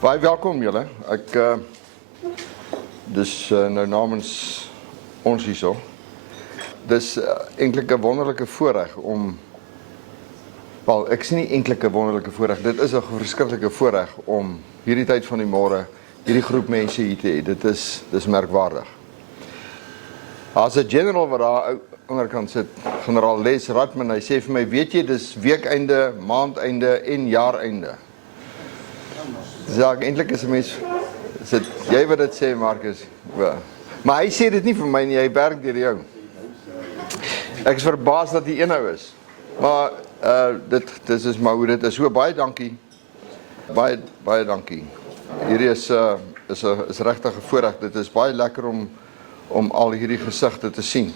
Baie welkom julle. Ek dis nou namens ons hierso. Dis eintlik 'n wonderlike voorreg om ek sien nie eintlik 'n wonderlike voorreg. Dit is 'n verskriklike voorreg om hierdie tyd van die môre hierdie groep mense hier te hê. Dis merkwaardig. As 'n general wat daar onderkant sit, generaal Les Ratman, hy sê vir my, weet jy, dis weekeinde, maandeinde en jaareinde. Zeg, eintlik is 'n mens, is dit jy wat dit sê, Marcus? Ja. Maar hy sê dit nie vir my nie, hy werk deur jou. Ek is verbaas dat hy eenhou is. Maar dit is maar hoe dit is. So baie dankie. Baie dankie. Hierdie is regtig 'n voorreg. Dit is baie lekker om al hierdie gesigte te sien.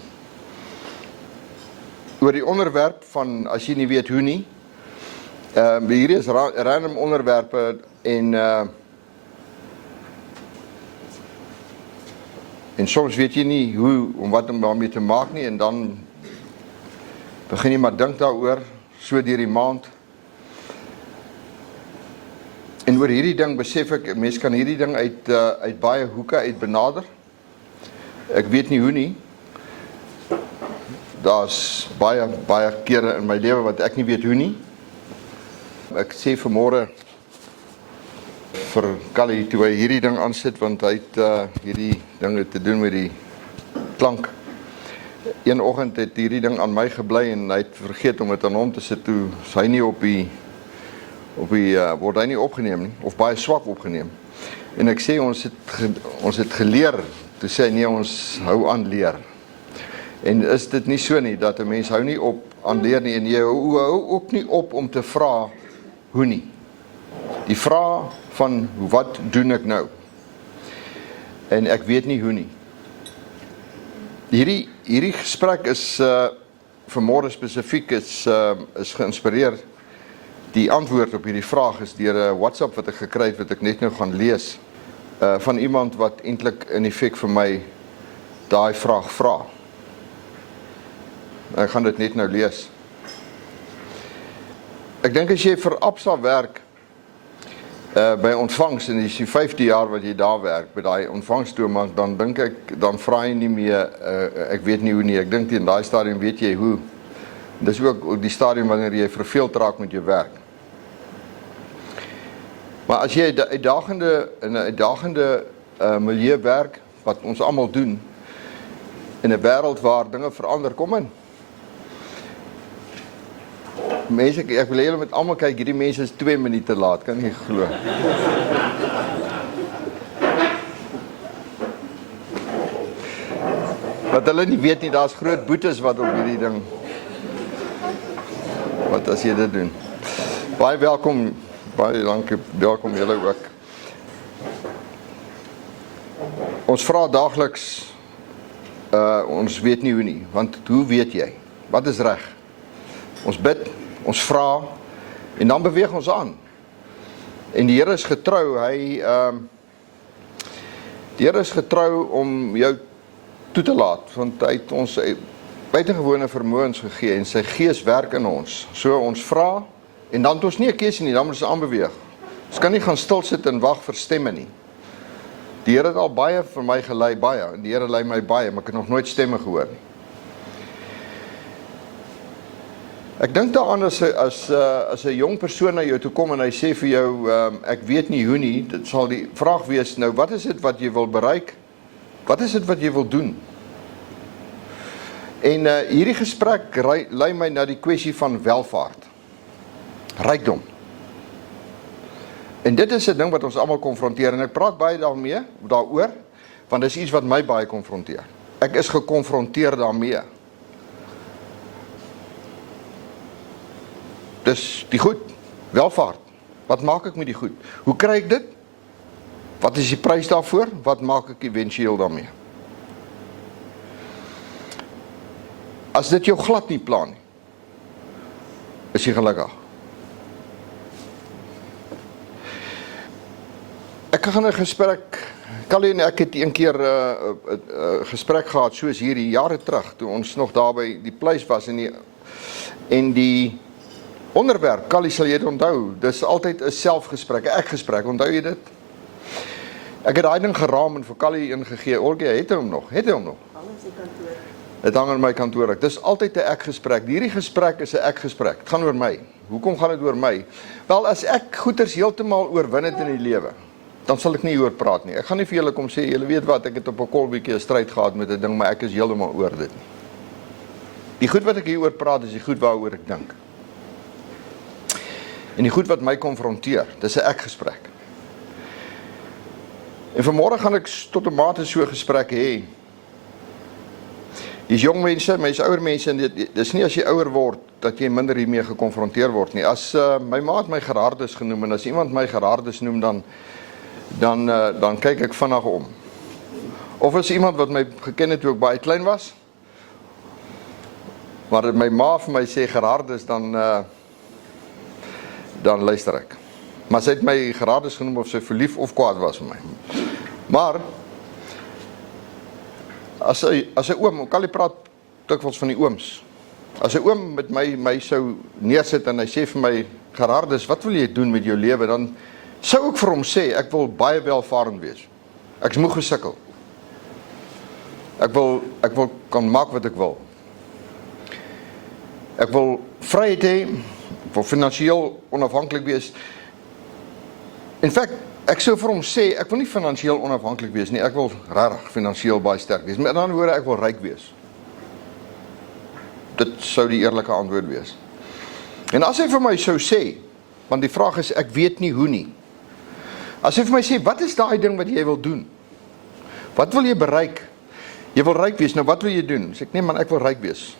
Oor die onderwerp van, as jy nie weet hoe nie, hierdie is random onderwerpe en soms weet jy nie hoe, om wat om daarmee te maak nie, en dan begin jy maar dink daaroor, so deur die maand. En oor hierdie ding besef ek, mens kan hierdie ding uit baie hoeke uit benader. Ek weet nie hoe nie. Daar's baie kere in my lewe wat ek nie weet hoe nie. Ek sê vanmôre vir Callie toe hy hierdie ding aansit, want hy het hierdie dinge te doen met die klank. Een oggend het hierdie ding aan my gebly en hy het vergeet om dit aan hom te sit, toe is hy nie word hy nie opgeneem nie, of baie swak opgeneem. En ek sê ons het geleer, toe sê hy nee, ons hou aan leer. En is dit nie so nie, dat 'n mens hou nie op aan leer nie, en jy hou ook nie op om te vra hoe nie. Die vraag van wat doen ek nou? En ek weet nie hoe nie. Hierdie gesprek is vanmôre spesifiek is geïnspireer. Die antwoord op hierdie vraag is deur 'n WhatsApp wat ek gekry het, wat ek net nou gaan lees, van iemand wat eintlik in effek vir my daai vraag vra. Ek gaan dit net nou lees. Ek dink as jy vir Absa werk, by ontvangs, en dis die 5de jaar wat jy daar werk, by daai ontvangstoemak, dan dink ek, dan vra jy nie meer, ek weet nie hoe nie, ek dink in daai stadium weet jy hoe. Dis ook die stadium wanneer jy verveeld raak met jou werk. Maar as jy in 'n uitdagende milieu werk, wat ons almal doen, in 'n wêreld waar dinge verander, kom in. Mense, ek wil julle met almal kyk, hierdie mense is 2 minute laat, kan jy glo? Wat hulle nie weet nie, daar's groot boetes wat op hierdie ding, wat as jy dit doen. Baie welkom, baie dankie, welkom julle ook. Ons vra daagliks, ons weet nie hoe nie, want hoe weet jy? Wat is reg? Ons bid, ons vra, en dan beweeg ons aan. En die Here is getrou, die Here is getrou om jou toe te laat, want hy het ons buitengewone vermoëns gegee, en sy gees werk in ons. So ons vra, en dan het ons nie 'n keuse nie, dan moet ons aanbeweeg. Ons kan nie gaan stil sit en wag vir stemme nie. Die Here het al baie vir my gelei, en die Here lei my baie, maar ek het nog nooit stemme gehoor nie. Ek dink daaraan as 'n jong persoon na jou toe kom en hy sê vir jou, ek weet nie hoe nie, dit sal die vraag wees, nou wat is dit wat jy wil bereik? Wat is dit wat jy wil doen? En hierdie gesprek lei my na die kwessie van welvaart, rykdom. En dit is 'n ding wat ons almal konfronteer, en ek praat baie daaroor, want dit is iets wat my baie konfronteer. Ek is gekonfronteer daarmee. Dus die goed, welvaart. Wat maak ek met die goed? Hoe kry ek dit? Wat is die prys daarvoor? Wat maak ek éventueel daarmee? As dit jou glad nie pla nie, is jy gelukkig. Ek gaan 'n gesprek, Callie en ek het een keer 'n gesprek gehad, soos hierdie jare terug, toe ons nog daar by die pleis was, en die onderwerp, Callie, sal jy dit onthou, dis altyd 'n selfgesprek, 'n ekgesprek, onthou jy dit? Ek het daai ding geraam en vir Callie ingegee. Olgie, het hy hom nog? Het hy hom nog? Dit hang in my kantoor. Dit is altyd 'n ek-gesprek. Hierdie gesprek is 'n ek-gesprek. Dit gaan oor my. Hoekom gaan dit oor my? Wel, as ek goeters heeltemal oorwin het in die lewe, dan sal ek nie hieroor praat nie. Ek gaan nie vir julle kom sê, julle weet wat, ek het op 'n kolbietjie 'n stryd gehad met 'n ding, maar ek is heeltemal oor dit nie. Die goed wat ek hieroor praat is die goed waaroor ek dink. En die goed wat my konfronteer, dis 'n ek-gesprek. En vanmôre gaan ek tot 'n mate so 'n gesprek hê. Dis jong mense, mense ouer mense, en dis nie as jy ouer word dat jy minder hiermee gekonfronteer word nie. As my ma het my Gerardus genoem, en as iemand my Gerardus noem, dan kyk ek vinnig om. Of as iemand wat my geken het toe ek baie klein was, maar my ma vir my sê Gerardus, dan luister ek. Maar sy het my Gerardus genoem of sy verlief of kwaad was vir my. Maar as 'n oom, Callie praat dikwels van die ooms. As 'n oom met my sou neersit en hy sê vir my, Gerardus, wat wil jy doen met jou lewe? Dan sou ek vir hom sê, ek wil baie welvarend wees. Ek is moeg gesukkel. Ek wil kan maak wat ek wil. Ek wil vryheid hê, ek wil finansiëel onafhanklik wees. In feite, ek sou vir hom sê, ek wil nie finansiëel onafhanklik wees nie, ek wil regtig finansiëel baie sterk wees. Met ander woorde, ek wil ryk wees. Dit sou die eerlike antwoord wees. En as hy vir my sou sê, want die vraag is, ek weet nie hoe nie. As hy vir my sê, wat is daai ding wat jy wil doen? Wat wil jy bereik? Jy wil ryk wees, nou wat wil jy doen? Sê ek, nee man, ek wil ryk wees.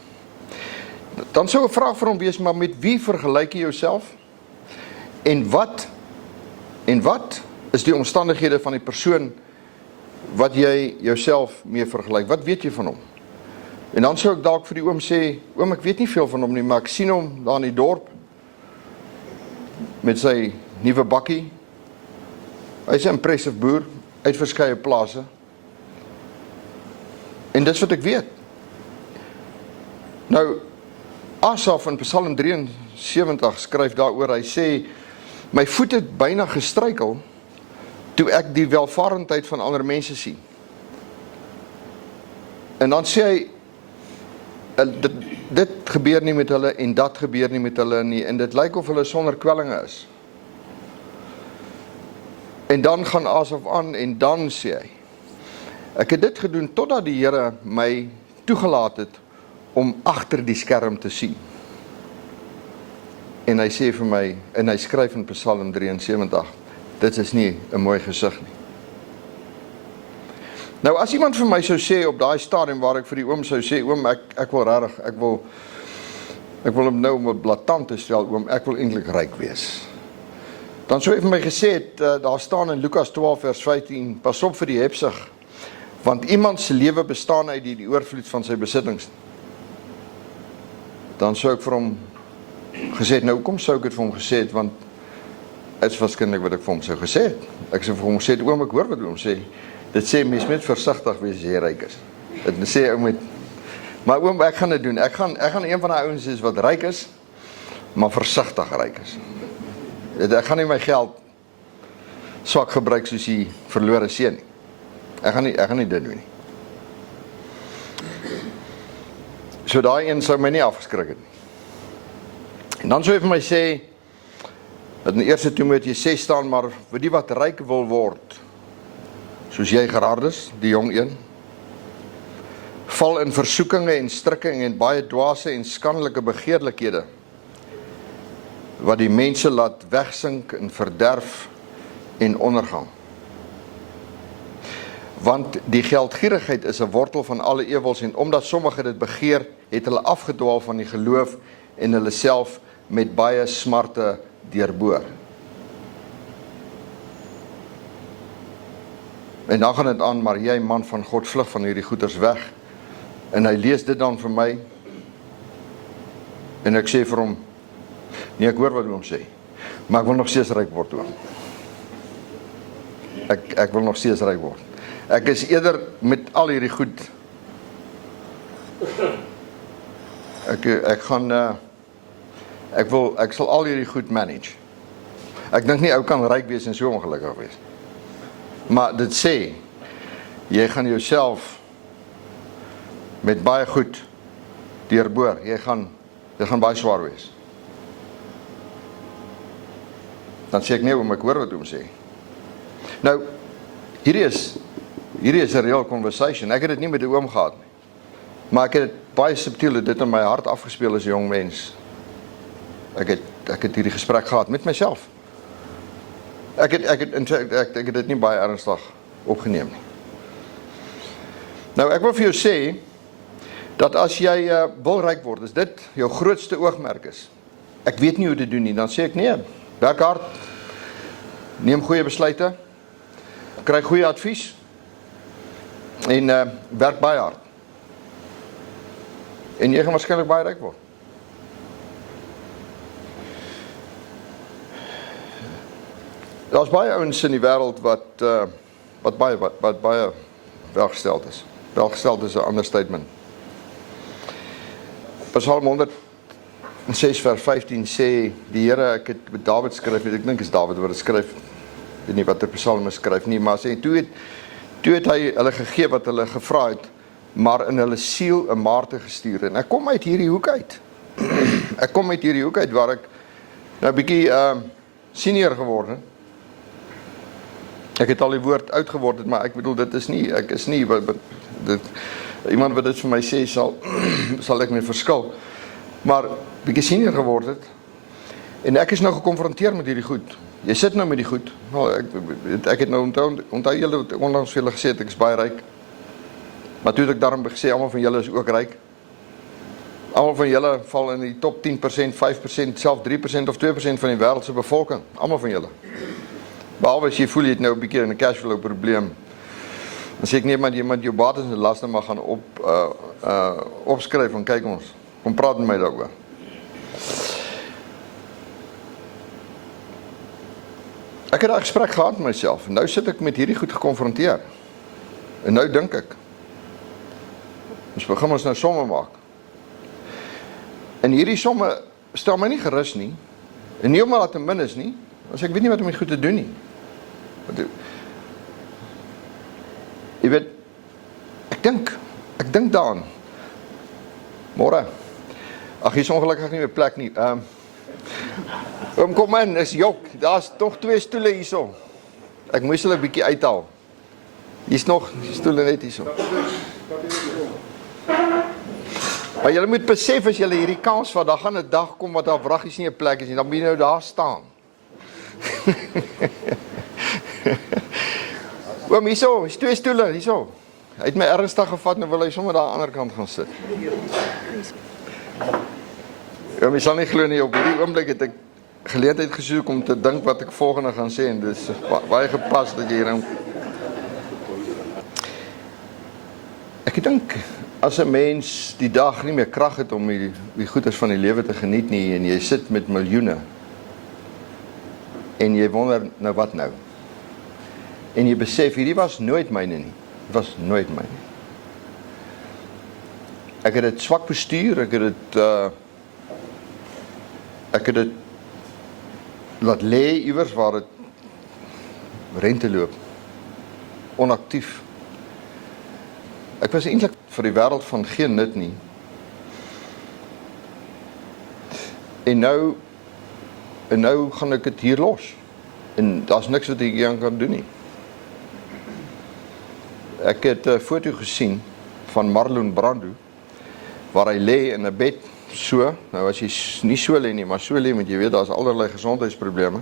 Dan sou 'n vraag vir hom wees, maar met wie vergelyk jy jouself? En wat is die omstandighede van die persoon wat jy jouself mee vergelyk? Wat weet jy van hom? En dan sou ek dalk vir die oom sê, oom, ek weet nie veel van hom nie, maar ek sien hom daar in die dorp met sy nuwe bakkie. Hy's 'n impressive boer uit verskeie plase. En dis wat ek weet. Nou, Asaf in Psalm 73 skryf daaroor, hy sê, my voet het byna gestruikel toe ek die welvarendheid van ander mense sien. En dan sê hy, dit gebeur nie met hulle en dat gebeur nie met hulle nie, en dit lyk of hulle sonder kwellinge is. En dan gaan Asaf aan en dan sê hy, ek het dit gedoen totdat die Here my toegelaat het om agter die skerm te sien. En hy sê vir my, en hy skryf in Psalm 73, dit is nie 'n mooi gesig nie. Nou as iemand vir my sou sê op daai stadium waar ek vir die oom sou sê, oom, ek wil regtig, ek wil hom nou om 'n blaatant te stel, oom, ek wil eintlik ryk wees. Dan sou hy vir my gesê het, daar staan in Lukas 12 vers 15, pas op vir die hebsug, want iemand se lewe bestaan uit die oorvloed van sy besittings. Dan sou ek vir hom gesê het, nou hoekom sou ek dit vir hom gesê het, want dit is waarskynlik wat ek vir hom sou gesê het. Ek sou vir hom gesê het, oom, ek hoor wat oom sê, dit sê mens moet versigtig wees as jy ryk is. Dit sê ou moet, maar oom, ek gaan dit doen. Ek gaan een van daai ouens is wat ryk is, maar versigtig ryk is. Ek gaan nie my geld swak gebruik soos die verlore seun nie. Ek gaan nie dit doen nie. So daai een sou my nie afgeskrik het nie. En dan sou hy vir my sê, dat in 1 Timoteus 6 staan, maar vir die wat ryk wil word, soos jy Gerardus, die jong een, val in versoekinge en strikking en baie dwaase en skandelike begeerlikhede, wat die mense laat wegsink in verderf en ondergang. Want die geldgierigheid is 'n wortel van alle ewels, en omdat sommige dit begeer, het hulle afgedwaal van die geloof en hulle self met baie smarte deurboor. En dan gaan dit aan, maar jy man van God, vlug van hierdie goeders weg. En hy lees dit dan vir my, en ek sê vir hom, nee, ek hoor wat hy hom sê, maar ek wil nog steeds ryk word, oom. Ek wil nog steeds ryk word. Ek is eerder met al hierdie goed, ek sal al hierdie goed manage. Ek dink nie ou kan ryk wees en so ongelukkig wees. Maar dit sê, jy gaan jouself met baie goed deurboor. Jy gaan baie swaar wees. Dan sê ek nee, ek hoor wat hom sê. Nou, hierdie is 'n real conversation. Ek het dit nie met die oom gehad nie. Maar ek het baie subtiel dit in my hart afgespeel as 'n jong mens. Ek het hierdie gesprek gehad met myself. Ek het dit nie baie ernstig opgeneem nie. Nou, ek wil vir jou sê, dat as jy wil ryk word, as dit jou grootste oogmerk is, ek weet nie hoe dit doen nie, dan sê ek nee, werk hard, neem goeie besluite, kry goeie advies, en werk baie hard. En jy gaan waarskynlik baie ryk word. Daar's baie ouens in die wêreld wat baie welgesteld is. Welgesteld is 'n understatement. Psalm 106 vers 15 sê, die Here, ek het met Dawid skryf, ek dink is Dawid wat dit skryf, ek weet nie wat die psalme skryf nie, maar sê, toe het hy hulle gegee wat hulle gevra het, maar in hulle siel 'n maarte gestuur, en ek kom uit hierdie hoek uit, waar ek nou 'n bietjie senior geworden. Ek het al die woord oud geword, maar ek bedoel, ek is nie, iemand wat dit vir my sê, sal ek mee verskil, maar bietjie senior geword het, en ek is nou gekonfronteer met hierdie goed. Jy sit nou met die goed. Nou, ek het nou onthou julle, onlangs vir julle gesê het, ek is baie ryk, maar toe het ek daarom gesê, almal van julle is ook ryk. Almal van julle val in die top 10%, 5%, self 3% of 2% van die wêreld se bevolking. Almal van julle. Behalwe as jy voel jy het nou 'n bietjie 'n cashflow probleem. Dan sê ek nee, maar jy moet jou bates en laste maar gaan opskryf en kyk ons. Kom praat met my daaroor. Ek het 'n gesprek gehad met myself en nou sit ek met hierdie goed gekonfronteer. En nou dink ek, ons begin ons nou somme maak. En hierdie somme stel my nie gerus nie. En nie omdat dit min is nie, as ek weet nie wat om dit goed te doen nie. Jy weet, ek dink daaraan. Môre. Ag, hier is ongelukkig nie meer plek nie. Kom in, is jok, daar's tog 2 stoele hierso. Ek moes hulle 'n bietjie uithaal. Hier's nog stoele net hierso. Maar julle moet besef as julle hierdie kans vat, dan gaan 'n dag kom wat daar wraggies nie 'n plek is nie, dan moet jy nou daar staan. Oom, hierso, is 2 stoele, hierso. Hy het my ernstig gevat, nou wil hy sommer daar aan die ander kant gaan sit. Oom, jy sal nie glo nie, op hierdie oomblik het ek geleentheid gesoek om te dink wat ek volgende gaan sê, en dis baie gepas dat jy hier nou. Ek dink, as 'n mens die dag nie meer krag het om die goeders van die lewe te geniet nie, en jy sit met miljoene, en jy wonder, nou wat nou? En jy besef, hierdie was nooit myne nie. Dit was nooit myne. Ek het dit swak bestuur, ek het dit laat lê iewers waar dit rente loop. Onaktief. Ek was eintlik vir die wêreld van geen nut nie. En nou gaan ek dit hier los. En daar's niks wat ek aan kan doen nie. Ek het 'n foto gesien van Marlon Brando, waar hy lê in 'n bed, so, nou as jy nie so lê nie, maar so lê, want jy weet, daar's allerlei gesondheidsprobleme,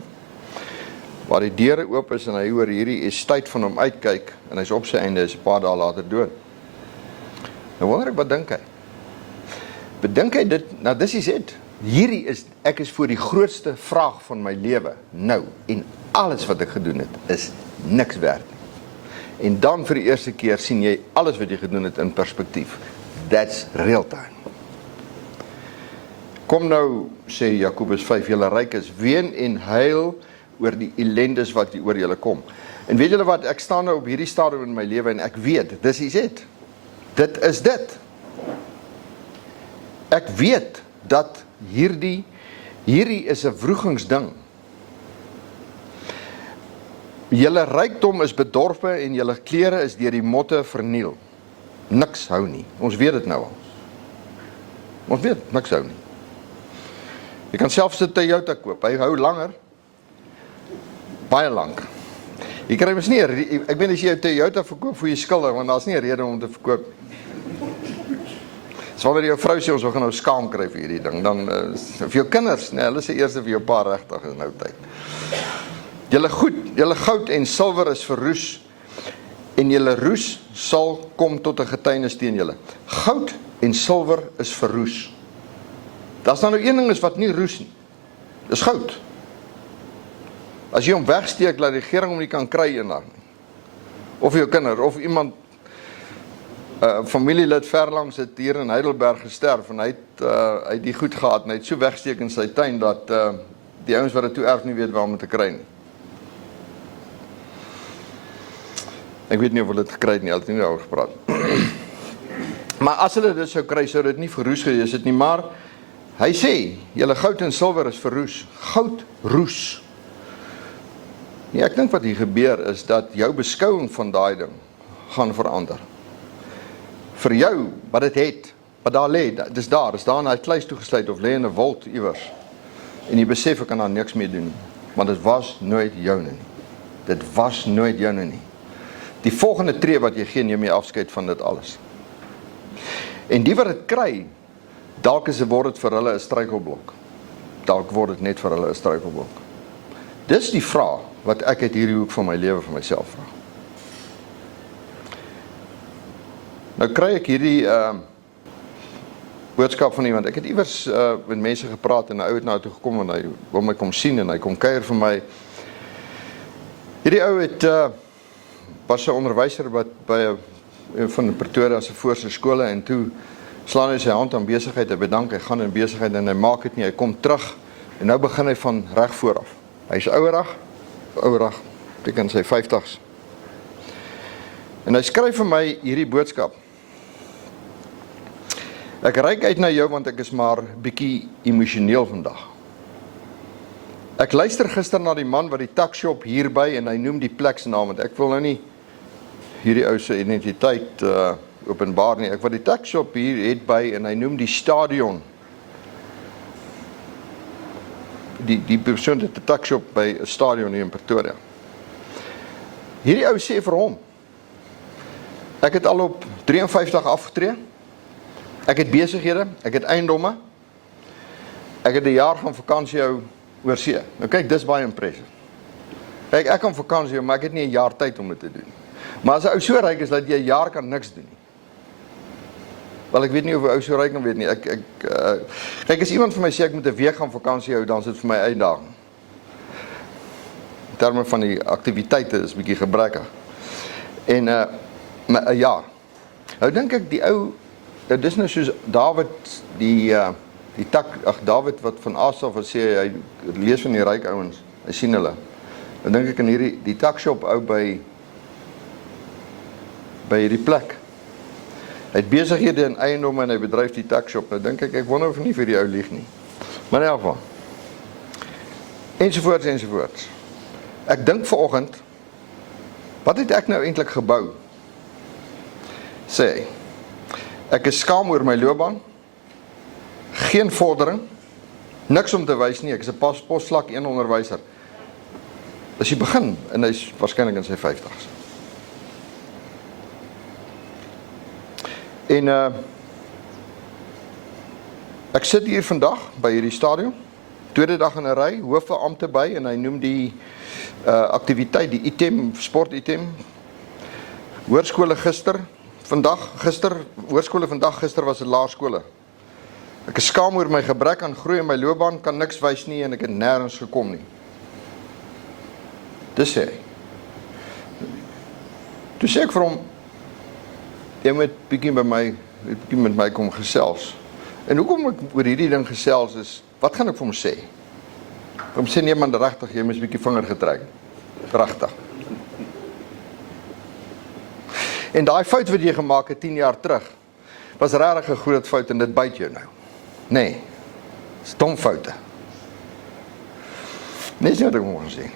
waar die deure oop is en hy oor hierdie estate van hom uitkyk, en hy's op sy einde, is 'n paar dae later dood. Nou wonder ek, wat dink hy? Bedink hy dit, nou dis is dit, ek is voor die grootste vraag van my lewe, nou, en alles wat ek gedoen het, is niks werd nie. En dan vir die eerste keer sien jy alles wat jy gedoen het in perspektief. That's real time. Kom nou, sê Jakobus 5, julle ryk is, ween en huil oor die ellendes wat oor julle kom. En weet julle wat, ek staan nou op hierdie stadium in my lewe en ek weet, dis is dit. Dit is dit. Ek weet dat hierdie is 'n wroegingsding. Julle rykdom is bedorwe en julle klere is deur die motte verniel. Niks hou nie. Ons weet dit nou al. Ons weet, niks hou nie. Jy kan selfs 'n Toyota koop. Hy hou langer. Baie lank. Jy kry mos nie, ek weet as jy 'n Toyota verkoop vir jy skuldig, want daar's nie 'n rede om te verkoop. Dis wanneer jou vrou sê ons gaan nou skaam kry vir hierdie ding, dan vir jou kinders, nee, hulle sê eers vir jou pa regtig is nou tyd. Julle goud en silwer is verroes en julle roes sal kom tot 'n getuienis teen julle. Goud en silwer is verroes. Daar's nou een ding is wat nie roes nie. Dis goud. As jy hom wegsteek, laat die regering hom nie kan kry eendag nie. Of jou kinder, of iemand, familielid verlangs het hier in Heidelberg gesterf, en hy het die goed gehad, en hy het so wegsteek in sy tuin, dat die ouens wat dit toe erf nie weet waar om te kry nie. Ek weet nie of hulle dit gekry het nie, hulle het nie daaroor gepraat. Maar as hulle dit sou kry, sou dit nie verroes gewees het nie, maar hy sê, julle goud en silwer is verroes. Goud roes. Nee, ek dink wat hier gebeur is dat jou beskouing van daai ding gaan verander. Vir jou, wat dit het, wat daar lê, dis daar in hy kluis toegesluit of lê in 'n wold iewers. En jy besef ek kan daar niks mee doen nie, want dit was nooit joune nie. Dit was nooit joune nie. Die volgende tree wat jy gee, neem jy afskeid van dit alles. En die wat dit kry, dalk word dit vir hulle 'n struikelblok. Dalk word dit net vir hulle 'n struikelblok. Dis die vraag wat ek uit hierdie hoek van my lewe vir myself vra. Nou kry ek hierdie boodskap van iemand. Ek het iewers met mense gepraat en 'n ou het na toe gekom en hy wil my kom sien en hy kom kuier vir my. Hierdie ou het was 'n onderwyser wat by een van Pretoria se voorste skole en toe slaan hy sy hand aan besigheid, hy bedank, hy gaan in besigheid en hy maak dit nie, hy kom terug en nou begin hy van reg vooraf. Hy's ouerig, teken sy 50's. En hy skryf vir my hierdie boodskap. Ek reik uit na jou want ek is maar bietjie emosioneel vandag. Ek luister gister na die man wat die tuckshop hierby en hy noem die plek se naam, want ek wil nou nie hierdie ou se identiteit openbaar nie. Ek wil die tuckshop hier het by en hy noem die stadion. Die persoon het 'n tuckshop by 'n stadion hier in Pretoria. Hierdie ou sê vir hom, ek het al op 53 afgetree, ek het besighede, ek het eiendomme, ek het 'n jaar gaan vakansie hou oor see. Nou kyk, dis baie impressive. Kyk, ek kan vakansie hou, maar ek het nie 'n jaar tyd om dit te doen. Maar as 'n ou so ryk is, dat jy 'n jaar kan niks doen nie. Wel, ek weet nie of 'n ou so ryk kan weet nie. Kyk, as iemand vir my sê, ek moet 'n week gaan vakansie hou, dan is dit vir my uitdaging. In terme van die aktiwiteite is bietjie gebrekkig. En, maar 'n jaar. Nou dink ek, die ou, dis nou soos David, David wat van Asaf wat sê, hy lees van die ryk ouens, hy sien hulle. Dan dink ek in die tuckshop ou by hierdie plek. Hy het besighede en eiendomme en hy bedryf die tuckshop. Nou dink ek wonder of nie vir die ou lieg nie. Maar in elk geval. Ensovoorts. Ek dink vanoggend, wat het ek nou eintlik gebou? Sê hy. Ek is skaam oor my loopbaan. Geen vordering. Niks om te wys nie. Ek is 'n posvlak 1 onderwyser. As jy begin, en hy's waarskynlik in sy 50's. En ek sit hier vandag by hierdie stadion, tweede dag in 'n ry, hoofbeampte by en hy noem die aktiwiteit, die item, sportitem. Hoërskole gister was 'n laerskole. Ek is skaam oor my gebrek aan groei in my loopbaan, kan niks wys nie en ek het nêrens gekom nie. Dis sê hy. Toe sê ek vir hom, jy moet bietjie met my kom gesels. En hoekom ek oor hierdie ding gesels is, wat gaan ek vir hom sê? Hom sê nee man, regtig, jy moes bietjie vinger getrek. Regtig. En daai fout wat jy gemaak het 10 jaar terug, was regtig 'n groot fout en dit byt jou nou. Nee. Stom foute. Net so wat ek moet sê.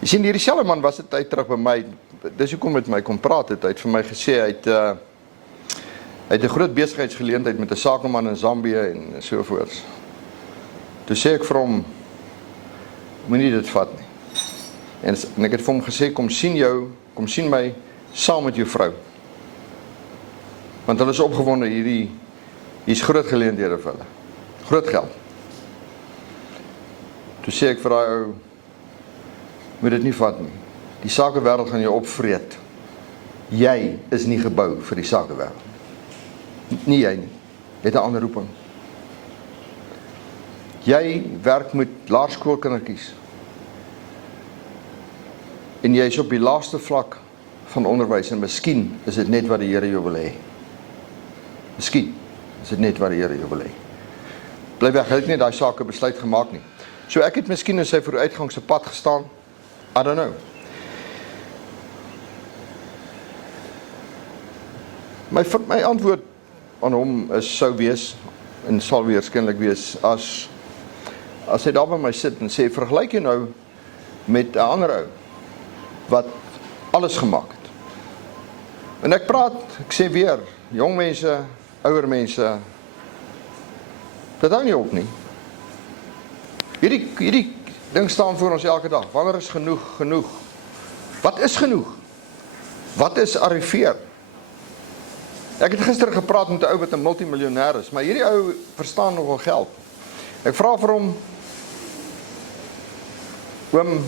Jy sien, hierdie selfe man was 'n tyd terug by my, dis hoekom met my kom praat het, hy het vir my gesê, hy het 'n groot besigheidsgeleentheid met 'n sakeman in Zambië en sovoorts. Toe sê ek vir hom, moenie dit vat nie. En ek het vir hom gesê, kom sien my saam met jou vrou. Want hulle is opgewonde, hier's groot geleenthede vir hulle. Groot geld. Toe sê ek vir daai ou, moet dit nie vat nie. Die sakewêreld gaan jou opvreet. Jy is nie gebou vir die sakewêreld. Nie jy nie. Jy het 'n ander roeping. Jy werk met laerskoolkindertjies. En jy is op die laaste vlak van onderwys en miskien is dit net wat die Here jou wil hê. Miskien is dit net wat die Here jou wil hê. Bly weg, hy het nie daai sake besluit gemaak nie. So ek het miskien in sy vooruitgangse pad gestaan. I don't know. My antwoord aan hom sou wees, en sal waarskynlik wees, as hy daar by my sit en sê, vergelyk jy nou met 'n ander ou, wat alles gemaak het. En ek sê weer, jong mense, ouer mense, dit hou nie op nie. Hierdie ding staan voor ons elke dag. Wanneer is genoeg? Wat is genoeg? Wat is arriveer? Ek het gister gepraat met 'n ou wat 'n multimiljonair is, maar hierdie ou verstaan nogal geld. Ek vra vir hom, oom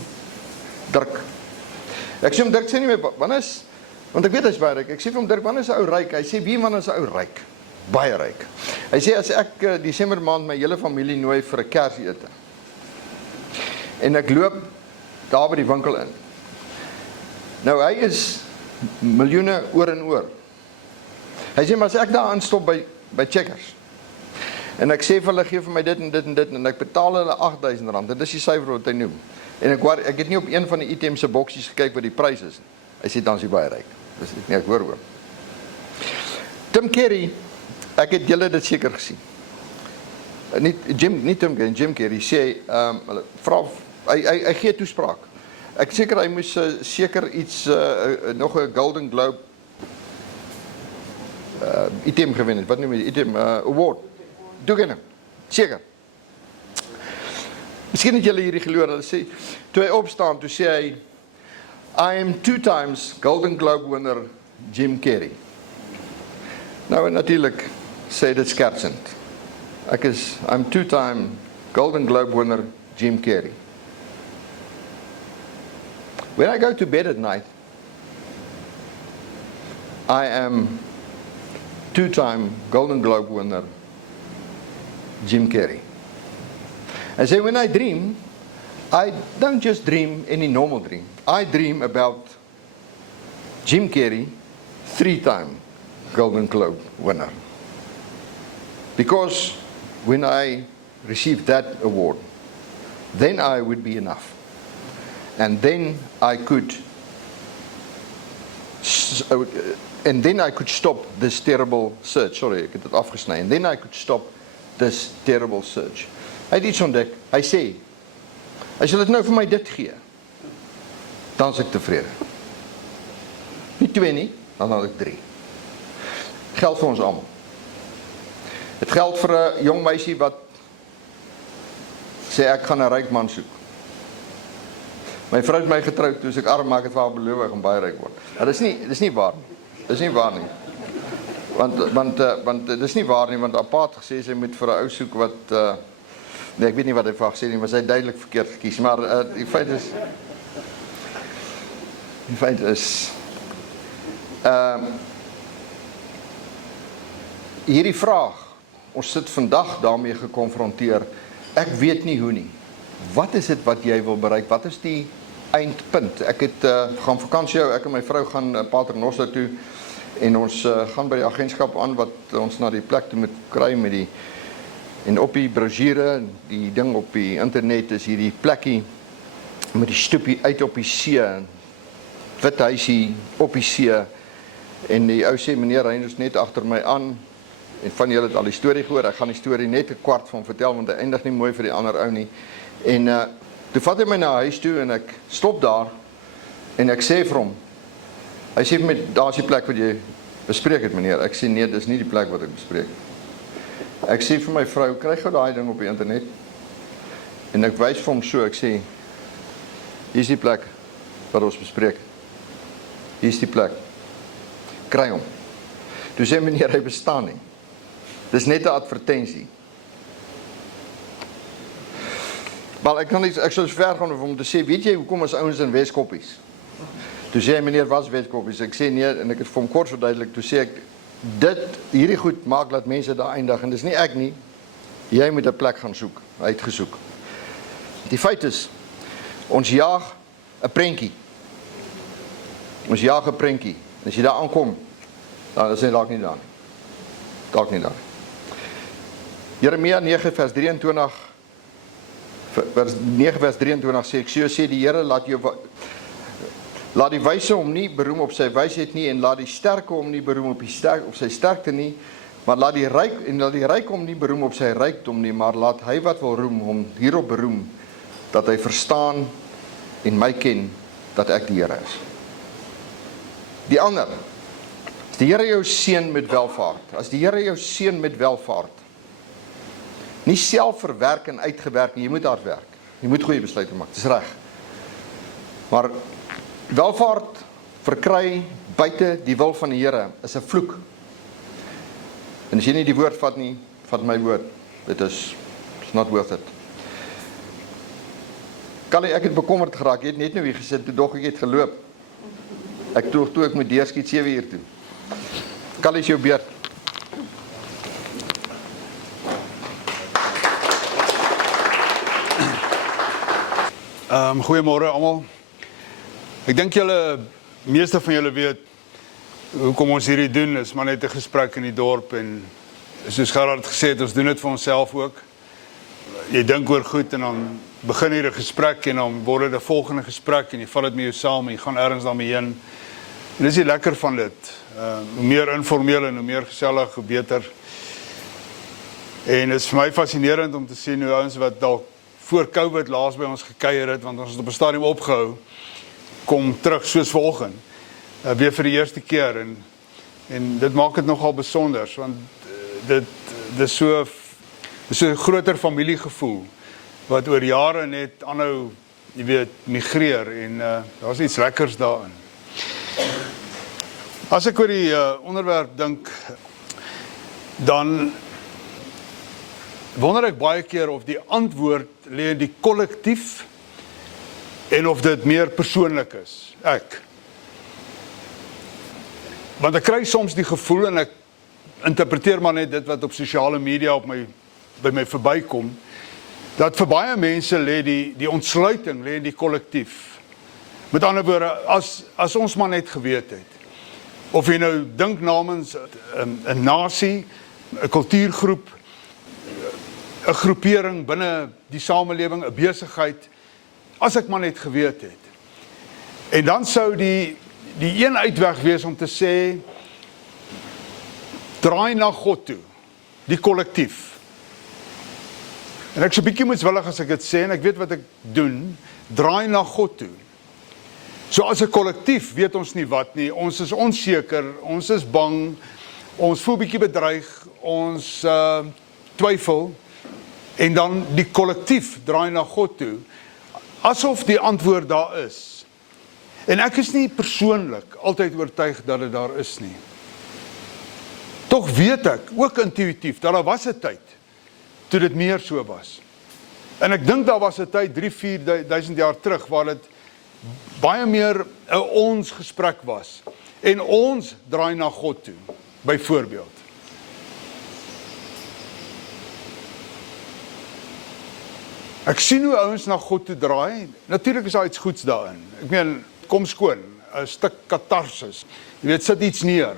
Dirk. Ek sê hom, Dirk, sê nie meer, want ek weet hy's baie ryk. Ek sê vir hom, Dirk, wanneer is 'n ou ryk? Hy sê, wie wanneer is 'n ou ryk? Baie ryk. Hy sê, as ek Desember maand my hele familie nooi vir 'n Kersete, en ek loop daar by die winkel in. Nou, hy is miljoene oor en oor. Hy sê, maar as ek daar aanstop by Checkers, en ek sê vir hulle, gee vir my dit en dit en dit, en ek betaal hulle R8.000, dit is die syfer wat hy noem. En ek het nie op een van die items se boksies gekyk wat die prys is. Hy sê, dan is hy baie ryk. Dis nie, ek hoor. Tim Carrey, ek het julle dit seker gesien. Nie Tim Carrey, Jim Carrey sê, hy gee toespraak. Ek seker hy moes seker iets, nog 'n Golden Globe item gewen het. Wat noem jy, item award. Toekenning. Seker. Miskien het julle hierdie gehoor, hulle sê, toe hy opstaan, toe sê hy, I am 2 times Golden Globe winner Jim Carrey. Nou natuurlik sê dit skertsend. I'm 2-time Golden Globe winner Jim Carrey. When I go to bed at night, I am 2-time Golden Globe winner Jim Carrey. I say, when I dream, I don't just dream any normal dream. I dream about Jim Carrey, 3-time Golden Globe winner. Because when I received that award, then I would be enough. And then I could stop this terrible search. Sorry, ek het dit afgesny. And then I could stop this terrible search. Hy het iets ontdek. Hy sê, as jy dit nou vir my dit gee, dan is ek tevrede. Nie 2 nie, dan had ek 3. Geld vir ons almal. Het geld vir 'n jong meisie wat sê ek gaan 'n ryk man soek. My vrou het my getroud toe ek arm, maar ek het vir haar beloof ek gaan baie ryk word. Nou, dis nie waar nie. Dis nie waar nie. Want dis nie waar nie, want haar het gesê sy moet vir 'n ou soek wat nee, ek weet nie wat hy vir haar gesê nie, maar sy het duidelik verkeerd gekies. Maar die feit is hierdie vraag, ons sit vandag daarmee gekonfronteer. Ek weet nie hoe nie. Wat is dit wat jy wil bereik? Wat is die eindpunt? Ek het gaan vakansie hou, ek en my vrou gaan Paternoster toe en ons gaan by die agentskap aan wat ons na die plek toe moet kry met die en op die brosjure, die ding op die internet is hierdie plekkie met die stoepie uit op die see, wit huisie op die see en die ou sê meneer hy is net agter my aan. En van julle het al die storie gehoor, ek gaan die storie net 'n kwart van vertel, want hy eindig nie mooi vir die ander ou nie. En Toe vat hy my na huis toe en ek stop daar en ek sê vir hom, hy sê vir my, daar is die plek wat jy bespreek het meneer. Ek sê nee, dis nie die plek wat ek bespreek. Ek sê vir my vrou, kry gou daai ding op die internet. En ek wys vir hom so, ek sê, hier is die plek wat ons bespreek. Hier is die plek. Kry hom. Toe sê meneer, hy bestaan nie. Dis net 'n advertensie. Maar ek sou so ver gaan om te sê, weet jy hoekom is ouens in Weskoppies? Toe sê hy, meneer, wat is Weskoppies? Ek sê nee, en ek het vir hom kort verduidelik, toe sê ek, hierdie goed maak dat mense daar eindig, en dis nie ek nie, jy moet 'n plek gaan soek, uitgesoek. Die feit is, ons jaag 'n prentjie. Ons jaag 'n prentjie. As jy daar aankom, dan is hy dalk nie daar nie. Dalk nie daar nie. Jeremia 9 vers 23 sê, ek sê die Here, laat die wyse hom nie beroem op sy wysheid nie, en laat die sterke hom nie beroem op sy sterkte nie, maar laat die ryk hom nie beroem op sy rykdom nie, maar laat hy wat wil roem hom hierop beroem, dat hy verstaan en my ken, dat ek die Here is. Die ander, as die Here jou seën met welvaart, nie self verwerk en uitgewerk nie, jy moet hard werk, jy moet goeie besluite maak, dis reg. Maar welvaart verkry buite die wil van die Here is 'n vloek. En as jy nie die woord vat nie, vat my woord. It's not worth it. Callie, ek het bekommerd geraak, jy het net nou hier gesit, toe dog ek het geloop. Ek toe ek moet deurskiet 7 uur toe. Callie, is jou beurt. Goeiemôre almal. Ek dink meeste van julle weet hoekom ons hierdie doen, is maar net 'n gesprek in die dorp, en soos Gerard gesê het, ons doen dit vir onsself ook. Jy dink oor goed en dan begin hier 'n gesprek en dan word dit 'n volgende gesprek en jy vat dit met jou saam en jy gaan ergens daarmee heen. En dis die lekker van dit. Hoe meer informeel en hoe meer gesellig, hoe beter. En dit is vir my fascinerend om te sien hoe ouens wat dalk voor COVID laas by ons gekuier het, want ons het op 'n stadium opgehou, kom terug soos vanoggend, weer vir die eerste keer, en dit maak dit nogal besonder, want dit is so 'n groter familiegevoel, wat oor jare net aanhou, jy weet, migreer, en daar's iets lekkers daarin. As ek oor die onderwerp dink, dan wonder ek baie keer of die antwoord lê in die kollektief en of dit meer persoonlik is. Want ek kry soms die gevoel, en ek interpreteer maar net dit wat op sosiale media by my verbykom, dat vir baie mense lê die ontsluiting lê in die kollektief. Met ander woorde, as ons maar net geweet het, of jy nou dink namens 'n nasie, 'n kultuurgroep, 'n groepering binne die samelewing, 'n besigheid, as ek maar net geweet het. En dan sou die een uitweg wees om te sê, draai na God toe, die kollektief. En ek so 'n bietjie moedswillig as ek dit sê, en ek weet wat ek doen, draai na God toe. So as 'n kollektief weet ons nie wat nie, ons is onseker, ons is bang, ons voel bietjie bedreig, ons twyfel, en dan die kollektief draai na God toe, asof die antwoord daar is. En ek is nie persoonlik altyd oortuig dat dit daar is nie. Tog weet ek, ook intuïtief, dat daar was 'n tyd, toe dit meer so was. En ek dink daar was 'n tyd, 3-4 jaar terug, waar dit baie meer 'n ons gesprek was. En ons draai na God toe, byvoorbeeld. Ek sien hoe ouens na God toe draai. Natuurlik is daar iets goeds daarin. Ek meen, kom skoon, 'n stuk katarsis. Jy weet, sit iets neer.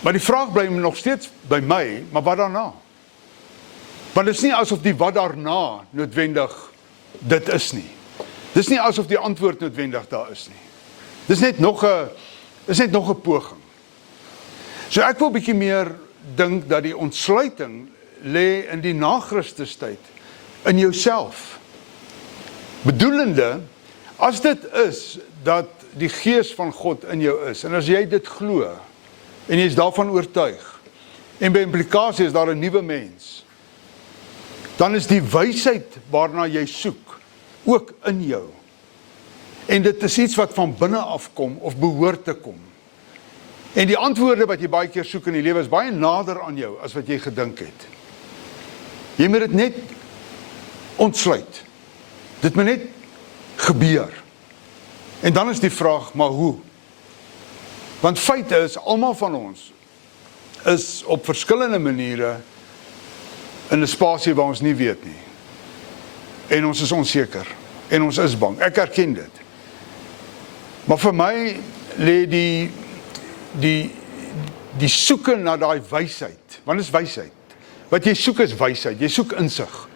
Maar die vraag bly nog steeds by my, maar wat daarna? Want dit is nie asof die wat daarna noodwendig dit is nie. Dit is nie asof die antwoord noodwendig daar is nie. Dis net nog 'n poging. So ek wil bietjie meer dink dat die ontsluiting lê in die na-Christus tyd, in jouself. Bedoelende, as dit is dat die gees van God in jou is, en as jy dit glo, en jy is daarvan oortuig, en by implikasie is daar 'n nuwe mens, dan is die wysheid waarna jy soek, ook in jou. En dit is iets wat van binne afkom, of behoort te kom. En die antwoorde wat jy baie keer soek in die lewe is baie nader aan jou, as wat jy gedink het. Jy moet dit net ontsluit. Dit moet net gebeur. En dan is die vraag, maar hoe? Want feit is, almal van ons is op verskillende maniere in 'n spasie waar ons nie weet nie. En ons is onseker. En ons is bang. Ek erken dit. Maar vir my lê die soeke na daai wysheid. Wat is wysheid? Wat jy soek is wysheid. Jy soek insig.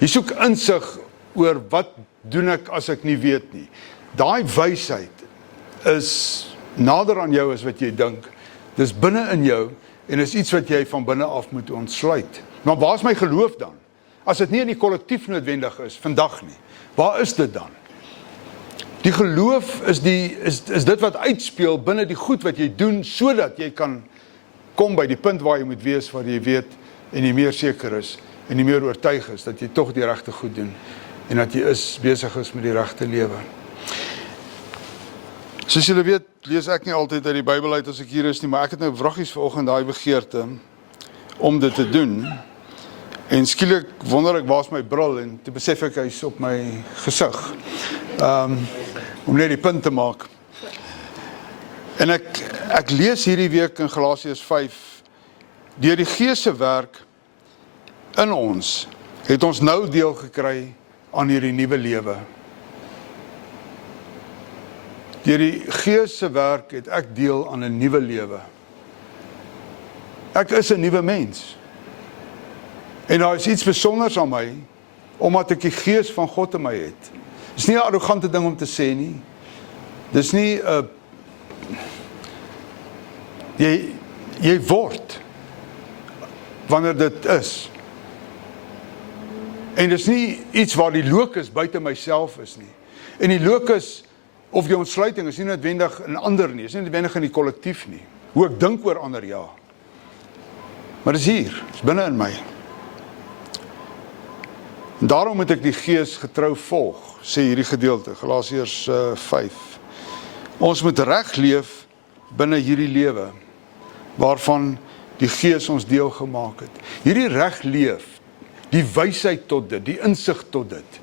Jy soek insig oor wat doen ek as ek nie weet nie. Daai wysheid is nader aan jou as wat jy dink. Dis binne in jou en is iets wat jy van binne af moet ontsluit. Maar waar is my geloof dan? As dit nie in die kollektief noodwendig is, vandag nie. Waar is dit dan? Die geloof is dit wat uitspeel binne die goed wat jy doen, sodat jy kan kom by die punt waar jy moet wees, waar jy weet en jy meer seker is en jy meer oortuig is dat jy tog die regte goed doen en dat jy besig is met die regte lewe. Soos julle weet, lees ek nie altyd uit die Bybel uit as ek hier is nie, maar ek het nou vraggies vanoggend daai begeerte om dit te doen. En skielik wonder ek waar's my bril en toe besef ek hy's op my gesig. Om net die punt te maak. En ek lees hierdie week in Galasiërs 5, deur die Gees se werk in ons, het ons nou deel gekry aan hierdie nuwe lewe. Deur die Gees se werk het ek deel aan 'n nuwe lewe. Ek is 'n nuwe mens. En daar is iets besonders aan my, omdat ek die Gees van God in my het. Dis nie 'n arrogante ding om te sê nie. Dis nie 'n jy word wanneer dit is. En dis nie iets waar die locus buite myself is nie. En die locus of die ontsluiting is nie noodwendig in ander nie, is nie noodwendig in die kollektief nie. Hoe ek dink oor ander, ja. Maar dis hier, dis binne in my. En daarom moet ek die Gees getrou volg, sê hierdie gedeelte, Galasiërs 5. Ons moet reg leef binne hierdie lewe, waarvan die Gees ons deel gemaak het. Hierdie reg leef, die wysheid tot dit, die insig tot dit,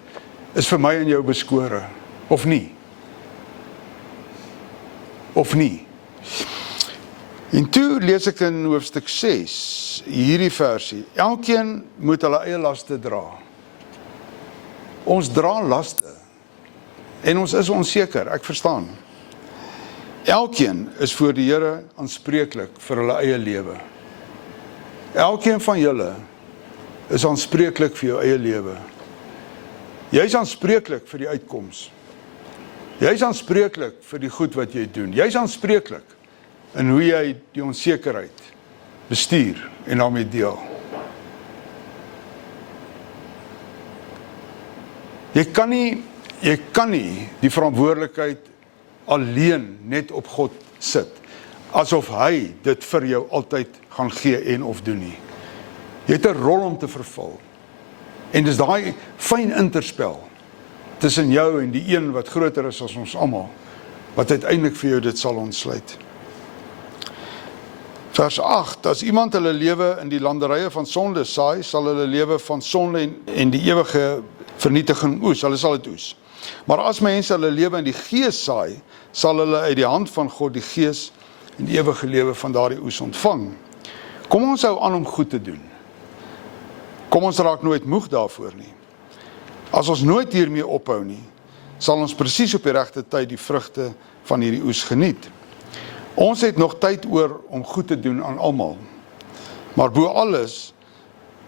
is vir my en jou beskore, of nie? Of nie? En toe lees ek in hoofstuk 6, hierdie versie, elkeen moet hulle eie laste dra. Ons dra laste, en ons is onseker, ek verstaan. Elkeen is voor die Here aanspreeklik vir hulle eie lewe. Elkeen van julle is aanspreeklik vir jou eie lewe. Jy is aanspreeklik vir die uitkoms. Jy is aanspreeklik vir die goed wat jy doen. Jy is aanspreeklik in hoe jy die onsekerheid bestuur en daarmee deel. Jy kan nie die verantwoordelikheid alleen net op God sit, asof hy dit vir jou altyd gaan gee en of doen nie. Jy het 'n rol om te vervul. En dis daai fyn interspel tussen jou en die een wat groter is as ons almal, wat uiteindelik vir jou dit sal ontsluit. Vers 8, as iemand hulle lewe in die landerye van sonde saai, sal hulle lewe van sonde en die ewige vernietiging oes, hulle sal dit oes. Maar as mense hulle lewe in die Gees saai, sal hulle uit die hand van God die Gees en die ewige lewe van daardie oes ontvang. Kom ons hou aan om goed te doen. Kom ons raak nooit moeg daarvoor nie. As ons nooit hiermee ophou nie, sal ons presies op die regte tyd die vrugte van hierdie oes geniet. Ons het nog tyd oor om goed te doen aan almal. Maar bo alles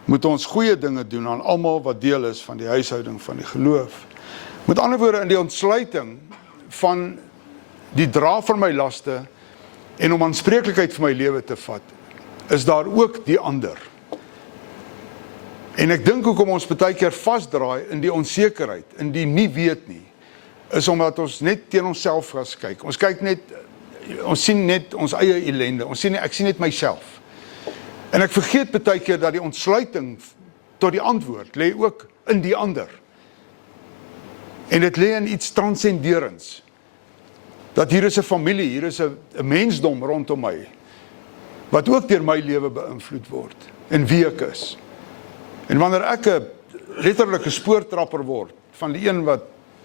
moet ons goeie dinge doen aan almal wat deel is van die huishouding van die geloof. Met ander woorde, in die ontsluiting van die dra van my laste en om aanspreeklikheid vir my lewe te vat, is daar ook die ander. En ek dink hoekom ons baie keer vasdraai in die onsekerheid, in die nie weet nie, is omdat ons net teen onsself gaan kyk. Ons kyk net, ons sien net ons eie ellende, ek sien net myself. En ek vergeet baie keer dat die ontsluiting tot die antwoord lê ook in die ander. En dit lê in iets transcenderends. Dat hier is 'n familie, hier is 'n mensdom rondom my, wat ook deur my lewe beïnvloed word, en wie ek is. En wanneer ek 'n letterlike spoortrapper word, van die een wat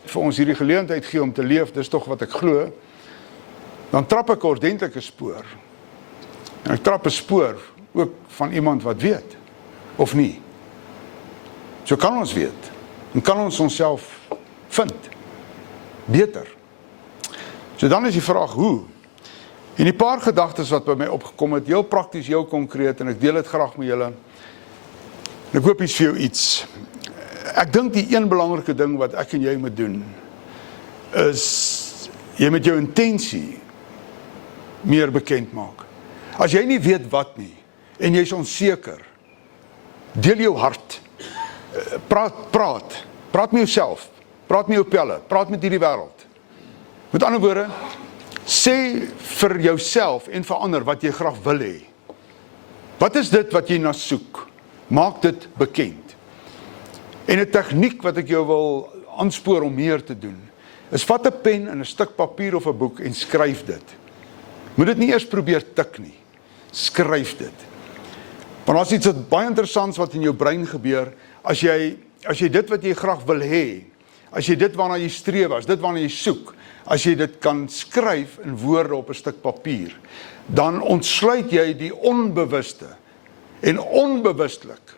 vir ons hierdie geleentheid gee om te leef, dis tog wat ek glo, dan trap ek 'n ordentlike spoor. En ek trap 'n spoor ook van iemand wat weet, of nie. So kan ons weet, en kan ons onsself vind, beter. So dan is die vraag, hoe? En die paar gedagtes wat by my opgekom het, heel prakties, heel konkreet, en ek deel dit graag met julle, en ek hoop iets vir jou iets. Ek dink die een belangrike ding wat ek en jy moet doen, is, jy moet jou intensie meer bekend maak. As jy nie weet wat nie, en jy is onseker, deel jou hart, praat met jouself, praat met jou pelle, praat met hierdie wêreld. Met ander woorde, sê vir jouself en vir ander wat jy graag wil hê. Wat is dit wat jy na soek? Maak dit bekend. En 'n tegniek wat ek jou wil aanspoor om meer te doen, is vat 'n pen en 'n stuk papier of 'n boek en skryf dit. Moet dit nie eers probeer tik nie. Skryf dit. Want as iets baie interessants wat in jou brein gebeur, as jy dit wat jy graag wil hê, as jy dit waarna jy streef, as dit waarna jy soek, as jy dit kan skryf in woorde op 'n stuk papier, dan ontsluit jy die onbewuste. En onbewustelik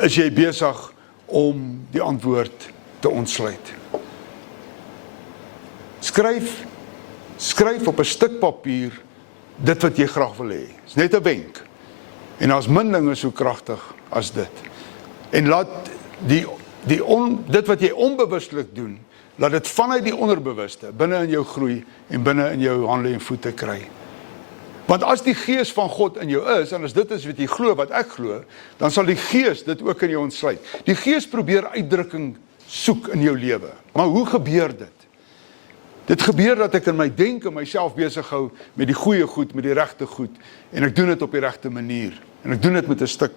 is jy besig om die antwoord te ontsluit. Skryf op 'n stuk papier dit wat jy graag wil hê. Dis net 'n wenk. En daar's min dinge so kragtig as dit. En laat dit wat jy onbewustelik doen, laat dit vanuit die onderbewuste binne in jou groei en binne in jou hande en voete kry. Want as die gees van God in jou is, en as dit is wat jy glo, wat ek glo, dan sal die gees dit ook in jou ontsluit. Die gees probeer uitdrukking soek in jou lewe. Maar hoe gebeur dit? Dit gebeur dat ek in my denke myself besig hou met die goeie goed, met die regte goed, en ek doen dit op die regte manier. En ek doen dit met 'n stuk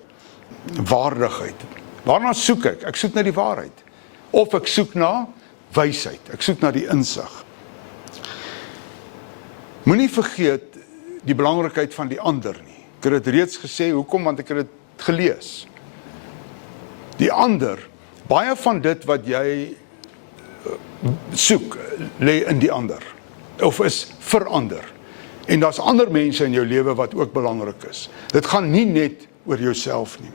waardigheid. Waarna soek ek? Ek soek na die waarheid. Of ek soek na wysheid. Ek soek na die insig. Moenie vergeet die belangrikheid van die ander nie. Ek het dit reeds gesê, hoekom? Want ek het dit gelees. Die ander, baie van dit wat jy soek, lê in die ander, of is verander. En daar's ander mense in jou lewe wat ook belangrik is. Dit gaan nie net oor jouself nie.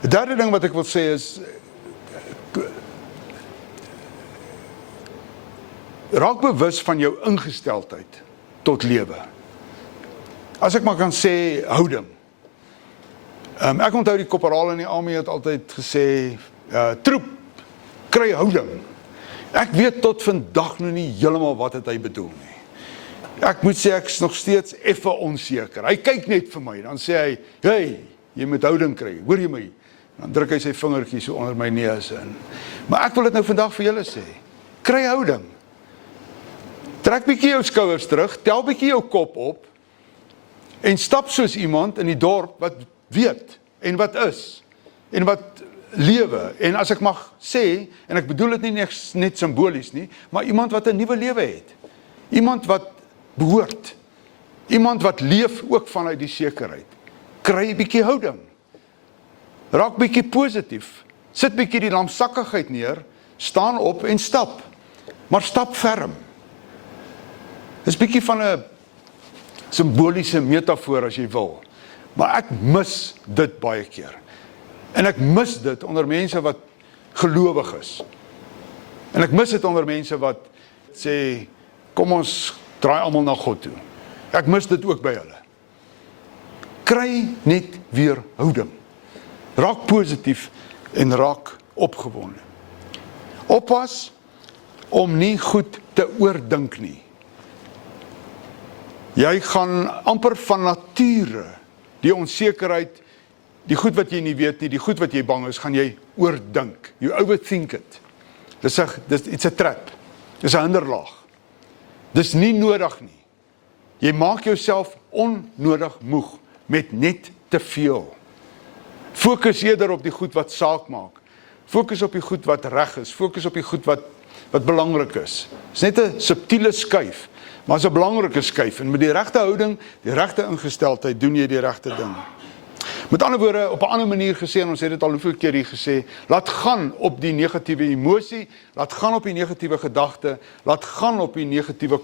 Die derde ding wat ek wil sê is, raak bewus van jou ingesteldheid tot lewe. As ek maar kan sê, houding. Ek onthou die korporaal in die army het altyd gesê, troep, kry houding. Ek weet tot vandag nog nie heeltemal wat het hy bedoel nie. Ek moet sê, ek is nog steeds effe onseker. Hy kyk net vir my, dan sê hy, hey, jy moet houding kry, hoor jy my? Dan druk hy sy vingertjie so onder my neus in. Maar ek wil dit nou vandag vir julle sê, kry houding. Trek bietjie jou skouers terug, tel bietjie jou kop op, en stap soos iemand in die dorp wat weet, en wat is, en wat lewe, en as ek mag sê, en ek bedoel dit nie net simbolies nie, maar iemand wat 'n nuwe lewe het, iemand wat behoort, iemand wat leef ook vanuit die sekerheid, kry 'n bietjie houding, raak bietjie positief, sit bietjie die lamsakkigheid neer, staan op en stap, maar stap ferm. Dis bietjie van 'n simboliese metafoor as jy wil, maar ek mis dit baie keer. En ek mis dit onder mense wat gelowig is. En ek mis dit onder mense wat sê, kom ons draai almal na God toe. Ek mis dit ook by hulle. Kry net weer houding. Raak positief en raak opgewonde. Oppas om nie goed te oordink nie. Jy gaan amper van nature die onsekerheid die goed wat jy nie weet nie, die goed wat jy bang is, gaan jy oordink. You overthink it. It's a trap. Dis 'n hinderlaag. Dis nie nodig nie. Jy maak jouself onnodig moeg met net te veel. Fokus eerder op die goed wat saak maak. Fokus op die goed wat reg is. Fokus op die goed wat belangrik is. Dis net 'n subtiele skuif, maar is 'n belangrike skuif. En met die regte houding, die regte ingesteldheid, doen jy die regte ding. Met ander woorde, op 'n ander manier gesê, en ons het dit al hoeveel keer hier gesê, laat gaan op die negatiewe emosie, laat gaan op die negatiewe gedagte, laat gaan op die negatiewe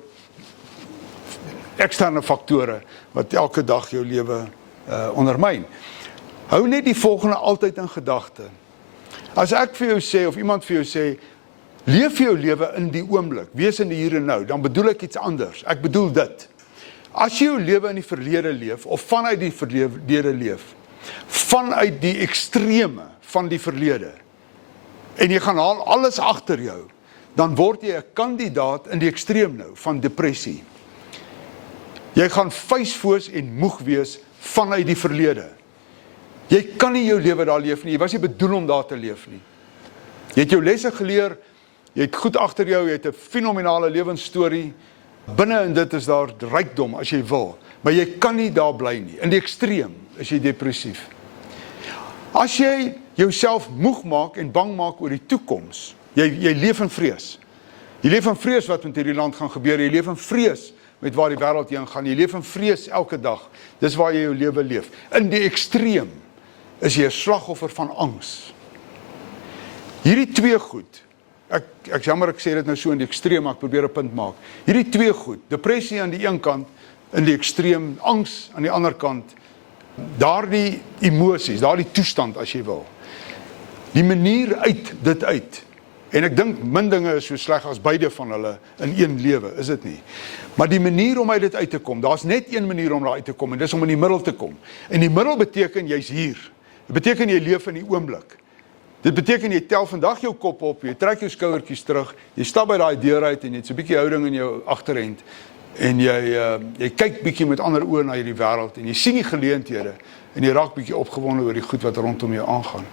eksterne faktore wat elke dag jou lewe ondermyn. Hou net die volgende altyd in gedagte. As ek vir jou sê, of iemand vir jou sê, leef jou lewe in die oomblik, wees in die hier en nou, dan bedoel ek iets anders. Ek bedoel dit. As jy jou lewe in die verlede leef, of vanuit die verlede leef, vanuit die ekstreme van die verlede, en jy gaan haal alles agter jou, dan word jy 'n kandidaat in die ekstreem nou, van depressie. Jy gaan vuisfoos en moeg wees vanuit die verlede. Jy kan nie jou lewe daar leef nie, jy was nie bedoel om daar te leef nie. Jy het jou lesse geleer, jy het goed agter jou, jy het 'n fenominale lewensstorie, binne in dit is daar rykdom as jy wil, maar jy kan nie daar bly nie. In die ekstreem is jy depressief. As jy jouself moeg maak en bang maak oor die toekoms, jy leef in vrees. Jy leef in vrees wat met hierdie land gaan gebeur, jy leef in vrees met waar die wêreld heen gaan, jy leef in vrees elke dag, dis waar jy jou lewe leef. In die ekstreem is jy 'n slagoffer van angs. Hierdie twee goed, ek jammer ek sê dit nou so in die ekstreem, maar ek probeer 'n punt maak. Hierdie twee goed, depressie aan die een kant, in die ekstreem, angs aan die ander kant, daardie emosies, daardie toestand as jy wil. Die manier uit dit uit. En ek dink min dinge is so sleg as beide van hulle in een lewe, is dit nie? Maar die manier om uit dit uit te kom, daar's net een manier om daar uit te kom, en dis om in die middel te kom. En die middel beteken jy's hier. Dit beteken jy leef in die oomblik. Dit beteken jy tel vandag jou kop op, jy trek jou skouertjies terug, jy stap by daai deur uit en jy het so 'n bietjie houding in jou agterend en jy kyk bietjie met ander oë na hierdie wêreld en jy sien die geleenthede en jy raak bietjie opgewonde oor die goed wat rondom jou aangaan.